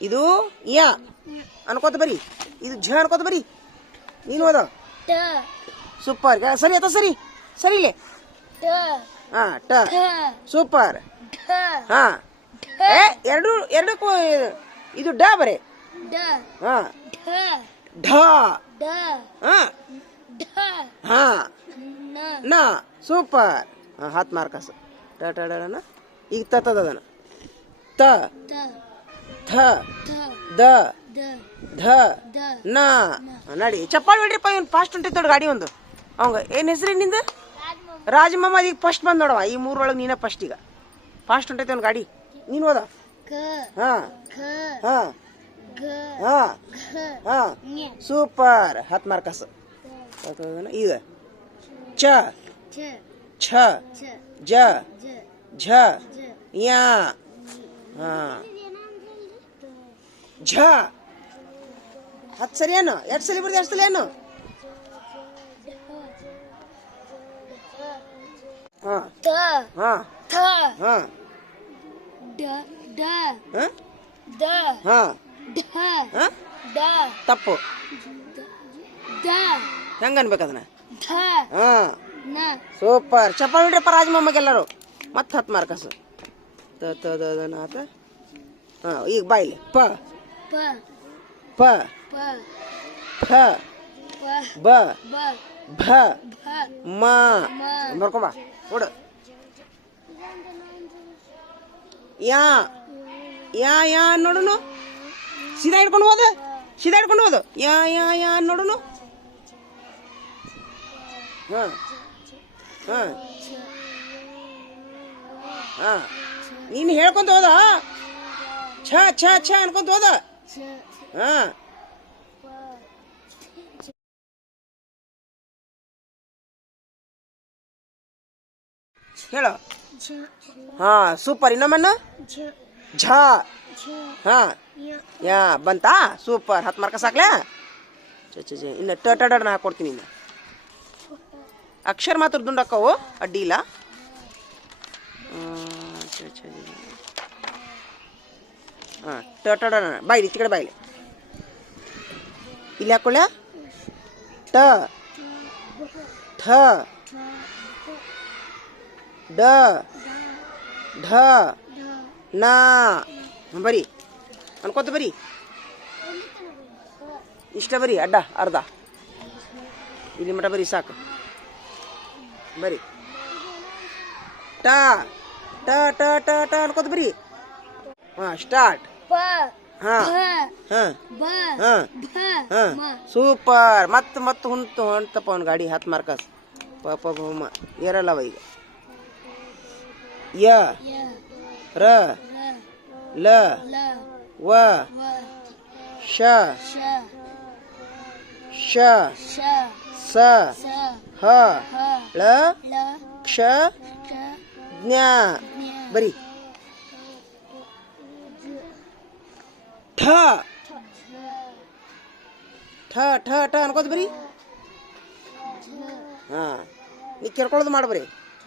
ಇದು ಯ ಅನ್ಕೋತ ಬರಿ. ಇದು ಝ ಅನ್ಕೋತ ಬರಿ. ನೀನು ಓದ. ಸೂಪರ್. ಸರಿ ಆತ ಸರಿ ಸರಿ ಇಲ್ಲೇ. ಹಾ ಟ ಸೂಪರ್. ಹಾ ಎರಡು ಎರಡಕ್ಕೂ ಇದು ಡ ಬರೇ. ಹಾ ಢ. ಹಾ ಹಾ ನ ಸೂಪರ್. ಹಾತ್ ಮಾರ್ಕಸ್ ಟ ಟ ಡನ. ಈಗ ತದನ ತ ಥ ದ ಧ ನ. ನಡಿ ಚಪ್ಪಾಳಿ ಹೊಡ್ರಿಪ್ಪ. ಇವನು ಫಾಸ್ಟ್ ಹೊಂಟೈತೆ ನೋಡಿ ಗಾಡಿ ಒಂದು. ಅವಂಗ ಏನು ಹೆಸ್ರಿ ನಿಂದು? ರಾಜಮಮ್ಮ. ಈಗ ಫಸ್ಟ್ ಬಂದ್ ನೋಡವ. ಈ ಮೂರೊಳಗೆ ನೀನ ಫಸ್ಟ್. ಈಗ ಫಾಸ್ಟ್ ಹೊಂಟೈತೆ ಒಂದು ಗಾಡಿ. ನೀನು ಹೋದ. ಹಾ ಹಾ ಹಾ ಹಾ ಸೂಪರ್. ಹತ್ ಮಾರ್ಕಸ್. ಈಗ ಚ ಛ ಜ ಝ ಯಾ. ಹಾ ಝ. ಹತ್ತು ಸರಿ ಏನು? ಎಷ್ಟು ಸಲ ಬರ್ದು? ಎಷ್ಟು ಸಲ ಏನು? ಹಾ ಹಾ ಹಾ ಹಾ ತಪ್ಪು. ಹೆಂಗ ಅನ್ಬೇಕದನ್ನ? ಹಾ ಸೂಪರ್. ಚಪ್ಪಾಳೆ ಹೊಡ್ರಿಪ್ಪ ರಾಜಮಮ್ಮಗೆ ಮತ್ತೆ ಹತ್ತು ಮಾರ್ಕಸ್. ಆತ. ಹಾ ಈಗ ಬಾಯ್ಲಿ ಪ ಪ ಫ ಬ ಭ ಮ. ಬರ್ಕೊಂಬ ನೋಡು. ಯಾ ಯಾ ಯಾ ನೋಡುನು. ಸೀದಾ ಹಿಡ್ಕೊಂಡು ಹೋದ. ಸೀದಾ ಹಿಡ್ಕೊಂಡು ಹೋದು. ಯಾ ಯಾ ಯಾ ನೋಡುನು. ಹಾ ಹಾ ಹಾ ನೀನು ಹೇಳ್ಕೊಂತ ಹೋದ. ಛ ಛ ಛ ಅನ್ಕೊಂತ ಹೋದ. ಹಾ ಹೇಳು. ಹಾ ಸೂಪರ್. ಇನ್ನೊಮ್ಮನ್ನು ಝ. ಹಾ ಯಾ ಬಂತಾ? ಸೂಪರ್. ಹತ್ತು ಮಾರ್ಕಸ್ ಹಾಕ್ಲಾ? ಇನ್ನು ಟ ಟ ಡನ ಹಾಕೊಡ್ತೀನಿ. ಇನ್ನು ಅಕ್ಷರ ಮಾತ್ರ ದುಂಡಕ್ಕವು ಅಡ್ಡಿ ಇಲ್ಲ. ಹಾಂ ಟ ಟ ಡನ ಬಾಯ್ಲಿ. ಈಚೆ ಕಡೆ ಬಾಯ್ಲಿ. ಇಲ್ಲಿ ಹಾಕೊಳ್ಳ. ಟ ಠ ಡ ಢ ನ. ಬರಿ ಅನ್ಕೋತ ಬರಿ. ಇಷ್ಟ ಬರಿ. ಅಡ್ಡ ಅರ್ಧ ಇಲ್ಲಿ ಮಟ ಬರಿ ಸಾಕು. ಬರಿ ಟ ಟ ಟ ಟ ಟ ಅನ್ಕೋತ ಬರಿ. ಹಾ ಸ್ಟಾರ್ಟ್. ಹಾ ಹಾ ಹಾ ಹಾ ಸೂಪರ್. ಮತ್ತೆ ಹೊಂಟಪ್ಪ ಅವ್ನ ಗಾಡಿ. ಹತ್ತು ಮಾರ್ಕಸ್. ಪ ಪ ಭೂಮ ಏರಲ್ಲವ. ಈಗ ಯ ರ ಲ ವ ಶ ಶ ಸ ಹ ಳ ಕ್ಷ ಜ್ಞ. ಬರಿ ಠ ಠ ಠ ಠ ಅನ್ಕೋತ ಬರಿ. ಹಾ ನೀ ಕೇಳ್ಕೊಳ್ಳೋದು ಮಾಡ್ಬರಿ.